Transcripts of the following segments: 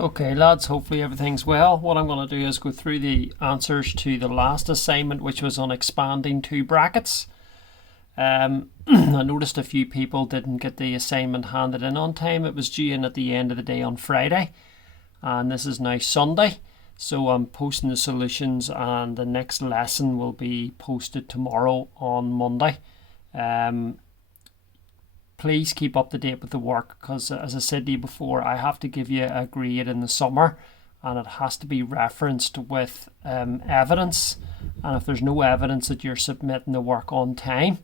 Okay lads, hopefully everything's well. What I'm going to do is go through the answers to the last assignment, which was on expanding two brackets. I noticed a few people didn't get the assignment handed in on time. It was due in at the end of the day on Friday, and this is now Sunday, so I'm posting the solutions and the next lesson will be posted tomorrow on Monday. Please keep up to date with the work, because as I said to you before, I have to give you a grade in the summer and it has to be referenced with evidence, and if there's no evidence that you're submitting the work on time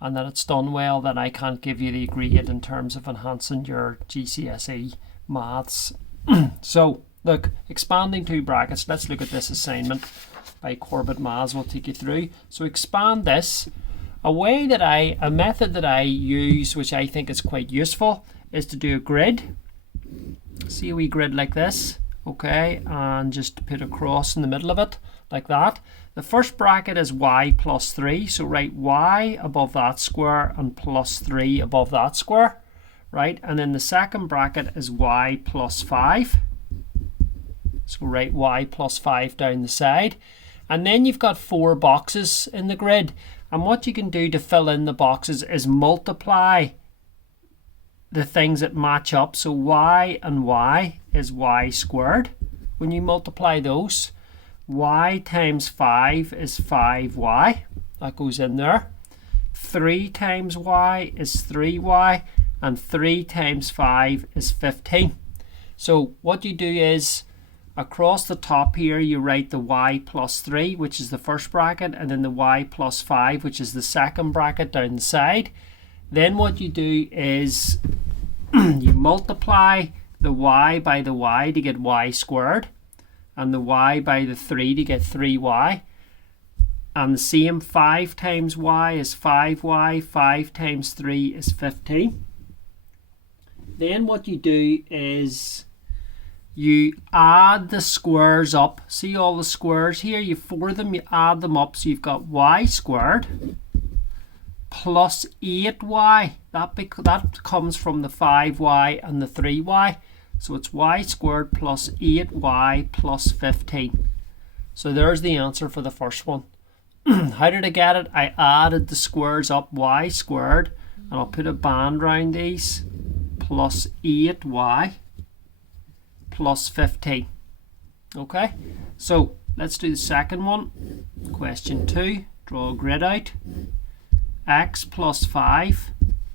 and that it's done well, then I can't give you the grade in terms of enhancing your GCSE maths. So look, expanding two brackets, let's look at this assignment by Corbett Maz. We'll take you through. So expand this. A method that I use, which I think is quite useful, is to do a grid. See a wee grid like this, okay, and just put a cross in the middle of it, like that. The first bracket is y plus 3, so write y above that square and plus 3 above that square, right? And then the second bracket is y plus 5, so write y plus 5 down the side. And then you've got 4 boxes in the grid. And what you can do to fill in the boxes is multiply the things that match up. So y and y is y squared. When you multiply those, y times 5 is 5y. That goes in there. 3 times y is 3y. And 3 times 5 is 15. So what you do is, across the top here, you write the y plus 3, which is the first bracket, and then the y plus 5, which is the second bracket down the side. Then what you do is you multiply the y by the y to get y squared, and the y by the 3 to get 3y. And the same, 5 times y is 5y, 5 times 3 is 15. Then what you do is you add the squares up. See all the squares here? You 4 them, you add them up, so you've got y squared plus 8y. That comes from the 5y and the 3y. So it's y squared plus 8y plus 15. So there's the answer for the first one. How did I get it? I added the squares up, y squared, and I'll put a band around these, plus 8y plus 15. Okay, so let's do the second one. Question 2, draw a grid out. X plus 5,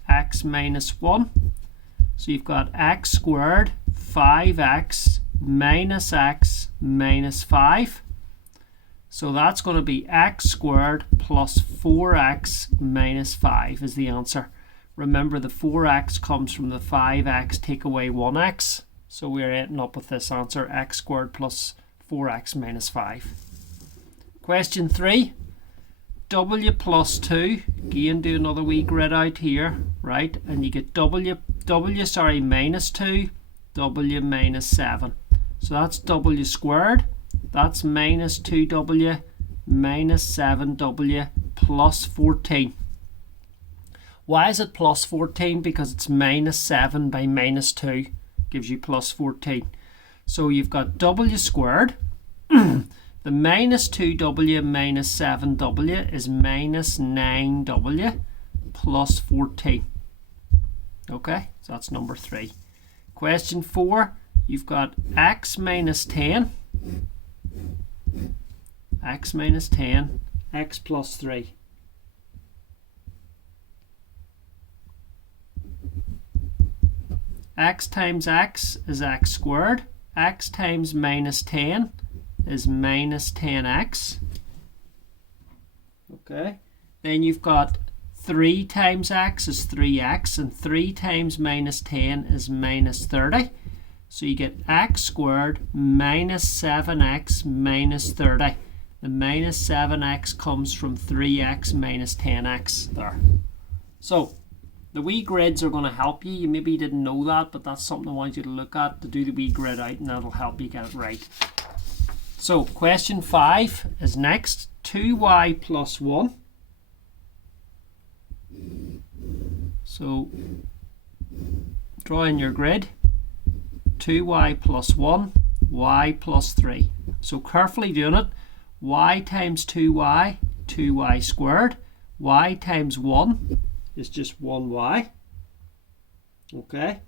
x minus 1. So you've got x squared, 5x minus x minus 5. So that's going to be x squared plus 4x minus 5 is the answer. Remember, the 4x comes from the 5x, take away 1x. So we're ending up with this answer, x squared plus 4x minus 5. Question 3, w plus 2. Again, do another wee grid out here, right? And you get minus 2, w minus 7. So that's w squared. That's minus 2w minus 7w plus 14. Why is it plus 14? Because it's minus 7 by minus 2. Gives you plus 14. So you've got w squared. The minus 2w minus 7w is minus 9w plus 14. Okay, so that's number 3. Question 4, you've got x minus 10. X minus 10, x plus 3. X times x is x squared. X times minus 10 is minus 10x. Okay. Then you've got 3 times x is 3x, and 3 times minus 10 is minus 30. So you get x squared minus 7x minus 30. The minus 7x comes from 3x minus 10x there. So the wee grids are going to help you. You maybe didn't know that, but that's something I want you to look at, to do the wee grid out, and that'll help you get it right. So question 5 is next. 2y plus 1. So draw in your grid. 2y plus 1, y plus 3. So carefully doing it. Y times 2y, 2y squared. Y times 1 is just 1y. Okay.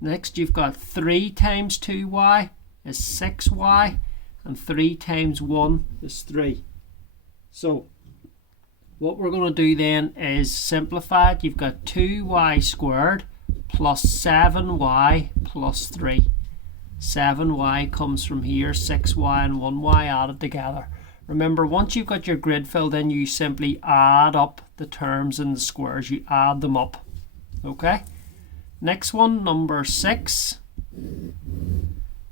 Next you've got 3 times 2y is 6y. And 3 times 1 is 3. So what we're going to do then is simplify it. You've got 2y squared plus 7y plus 3. 7y comes from here, 6y and 1y added together. Remember, once you've got your grid filled in, you simply add up the terms and the squares. You add them up. Okay? Next one, number 6.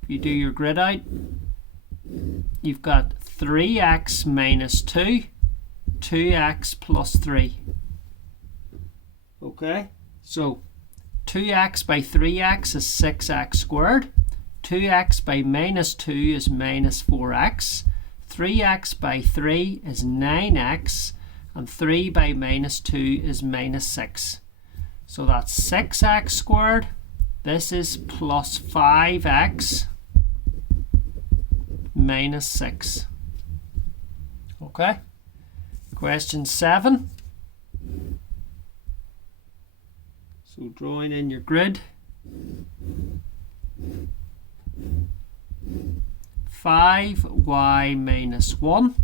If you do your grid out, you've got 3x minus 2, 2x plus 3. Okay? So 2x by 3x is 6x squared. 2x by minus 2 is minus 4x. 3x by 3 is 9x. And 3 by minus 2 is minus 6. So that's 6x squared. This is plus 5x minus 6. Okay? Question 7. So drawing in your grid. 5y minus 1,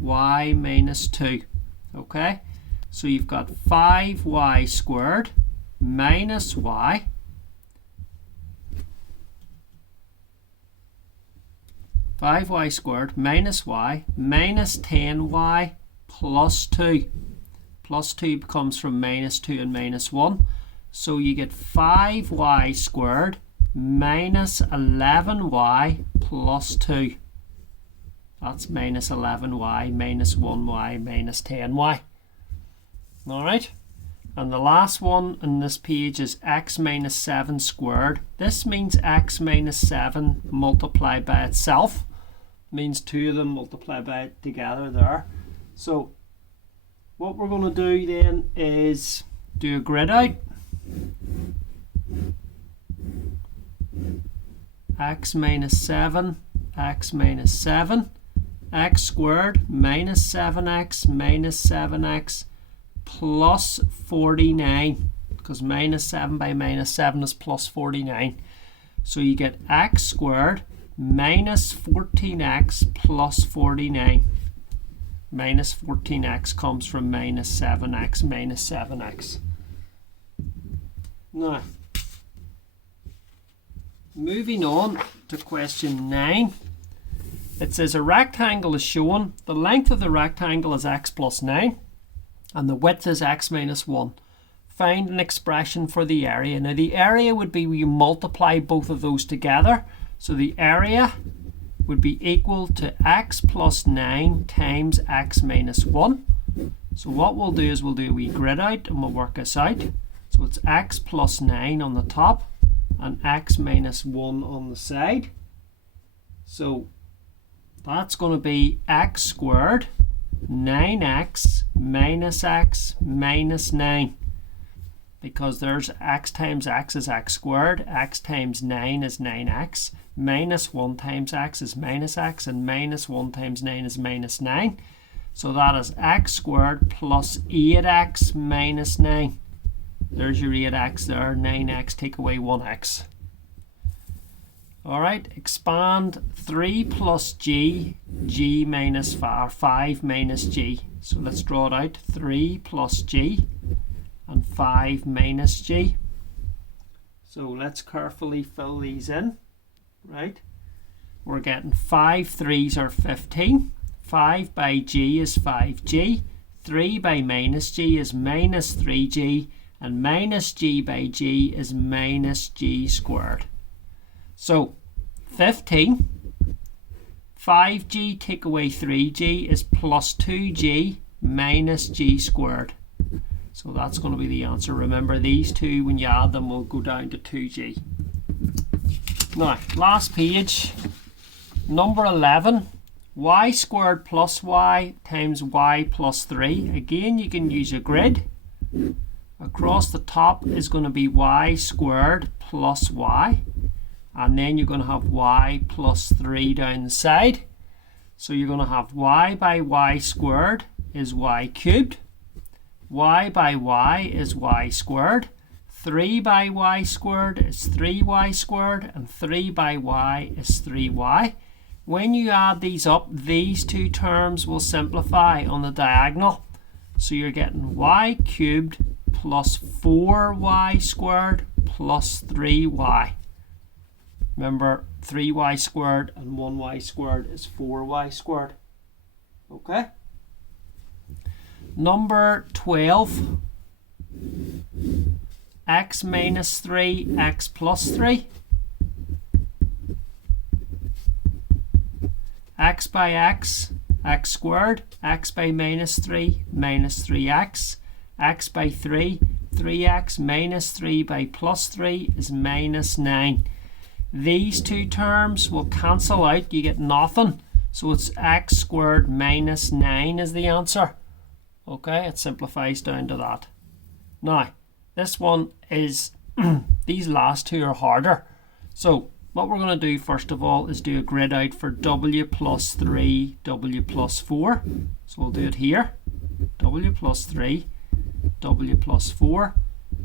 y minus 2. Okay? So you've got 5y squared minus y. Five y squared minus y minus 10y plus 2. Plus 2 comes from minus 2 and minus 1. So you get 5y squared minus 11y plus 2. That's minus 11y minus 1y minus 10y. Alright? And the last one on this page is x minus 7 squared. This means x minus 7 multiplied by itself. Means two of them multiplied by it together there. So what we're going to do then is do a grid out. X minus 7, x minus 7, x squared minus 7x minus 7x plus 49, because minus 7 by minus 7 is plus 49. So you get x squared minus 14x plus 49. Minus 14x comes from minus 7x minus 7x. Now, moving on to question 9. It says a rectangle is shown. The length of the rectangle is x plus 9 and the width is x minus 1. Find an expression for the area. Now the area would be you multiply both of those together. So the area would be equal to x plus 9 times x minus 1. So what we'll do is we'll do a wee grid out and we'll work this out. So it's x plus 9 on the top and x minus 1 on the side. So that's going to be x squared 9x minus x minus 9. Because there's x times x is x squared, x times 9 is 9x, minus 1 times x is minus x, and minus 1 times 9 is minus 9. So that is x squared plus 8x minus 9. There's your 8x there, 9x, take away 1x. Alright, expand 3 plus g, g minus 5 minus g. So let's draw it out, 3 plus g and 5 minus g. So let's carefully fill these in, right? We're getting 5 3s are 15. 5 by g is 5g. 3 by minus g is minus 3g. And minus g by g is minus g squared. So 15, 5g take away 3g is plus 2g minus g squared. So that's going to be the answer. Remember, these two, when you add them, will go down to 2g. Now, last page, number 11, y squared plus y times y plus 3. Again, you can use a grid. Across the top is going to be y squared plus y. and then you're going to have y plus 3 down the side. So you're going to have y by y squared is y cubed. Y by y is y squared. 3 by y squared is 3y squared, and 3 by y is 3y. When you add these up, these two terms will simplify on the diagonal. So you're getting y cubed plus 4y squared plus 3y. Remember, 3y squared and 1y squared is 4y squared. Okay? Number 12. X minus 3, x plus 3. X by x, x squared. X by minus 3, minus 3x. X by 3, 3x minus 3 by plus 3 is minus 9. These two terms will cancel out. You get nothing. So it's x squared minus 9 is the answer. Okay, it simplifies down to that. Now, this one is, these last two are harder. So what we're going to do first of all is do a grid out for w plus 3, w plus 4. So we'll do it here. W plus 3, w plus 4,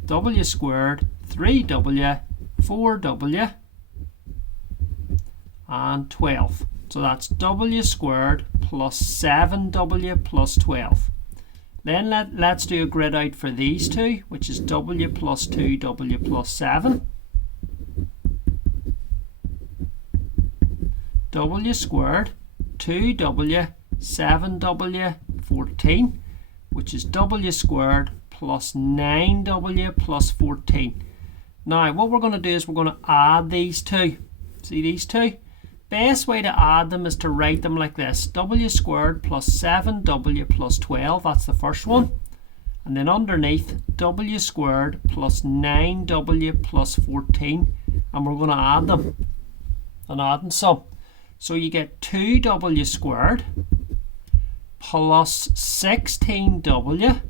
w squared, 3w, 4w, and 12. So that's w squared plus 7w plus 12. Then let's do a grid out for these two, which is w plus 2, w plus 7. W squared, 2w, 7w, 14, which is w squared plus 9w plus 14. Now, what we're going to do is we're going to add these two. See these two? Best way to add them is to write them like this. W squared plus 7w plus 12, that's the first one. And then underneath, w squared plus 9w plus 14. And we're going to add them. And adding some. So you get 2w squared plus 16w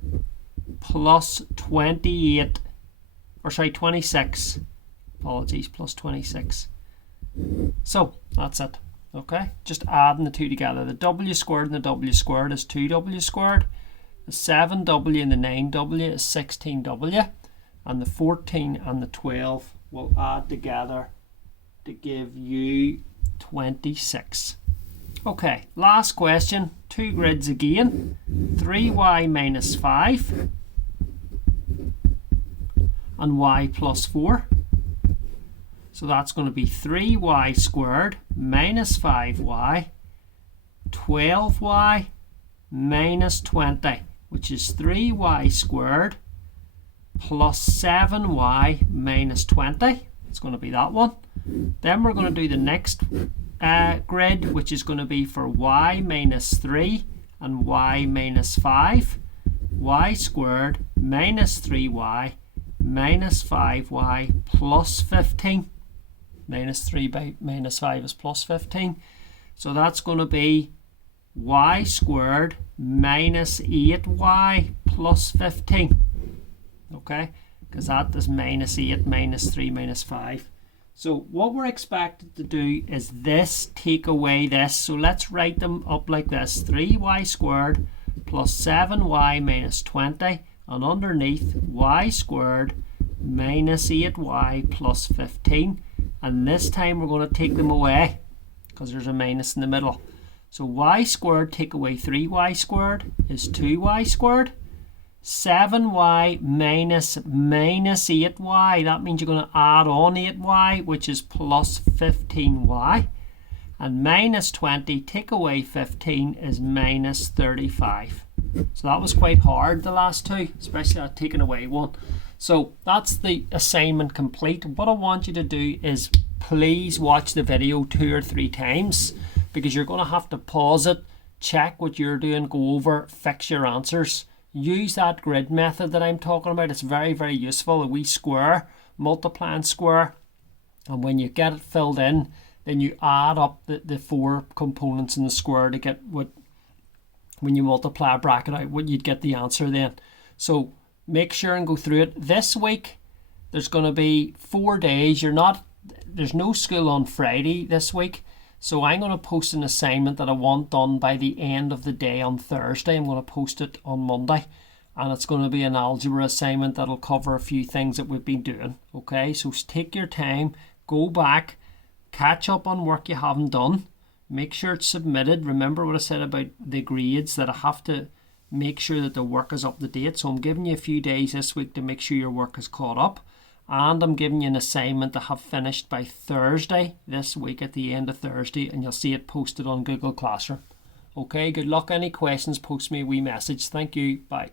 plus 28. Or sorry, 26. Apologies, plus 26. So that's it. Okay, just adding the two together. The w squared and the w squared is 2w squared. The 7w and the 9w is 16w. And the 14 and the 12 will add together to give you 26. Okay, last question. Two grids again. 3y minus 5 and y plus 4. So that's going to be 3y squared minus 5y, 12y minus 20, which is 3y squared plus 7y minus 20. It's going to be that one. Then we're going to do the next grid, which is going to be for y minus 3 and y minus 5. Y squared minus 3y minus 5y plus 15. Minus 3 by minus 5 is plus 15. So that's going to be y squared minus 8y plus 15. Okay, because that is minus 8 minus 3 minus 5. So what we're expected to do is this take away this. So let's write them up like this. 3y squared plus 7y minus 20. And underneath y squared minus 8y plus 15. And this time we're going to take them away because there's a minus in the middle. So y squared take away 3y squared is 2y squared. 7y minus 8y, that means you're going to add on 8y, which is plus 15y. And minus 20 take away 15 is minus 35. So that was quite hard, the last two, especially that taking away one. So that's the assignment complete. What I want you to do is please watch the video 2 or 3 times, because you're going to have to pause it, check what you're doing, go over, fix your answers. Use that grid method that I'm talking about. It's very, very useful. A wee square, multiply and square. And when you get it filled in, then you add up the 4 components in the square to get what, when you multiply a bracket out, what you'd get the answer then. So make sure and go through it. This week, there's going to be 4 days. You're not there's no school on Friday this week, so I'm going to post an assignment that I want done by the end of the day on Thursday. I'm going to post it on Monday, and it's going to be an algebra assignment that'll cover a few things that we've been doing. Okay, so take your time, go back, catch up on work you haven't done, make sure it's submitted. Remember what I said about the grades, that I have to make sure that the work is up to date. So I'm giving you a few days this week to make sure your work is caught up. And I'm giving you an assignment to have finished by Thursday this week, at the end of Thursday, and you'll see it posted on Google Classroom. Okay, good luck. Any questions, post me a wee message. Thank you. Bye.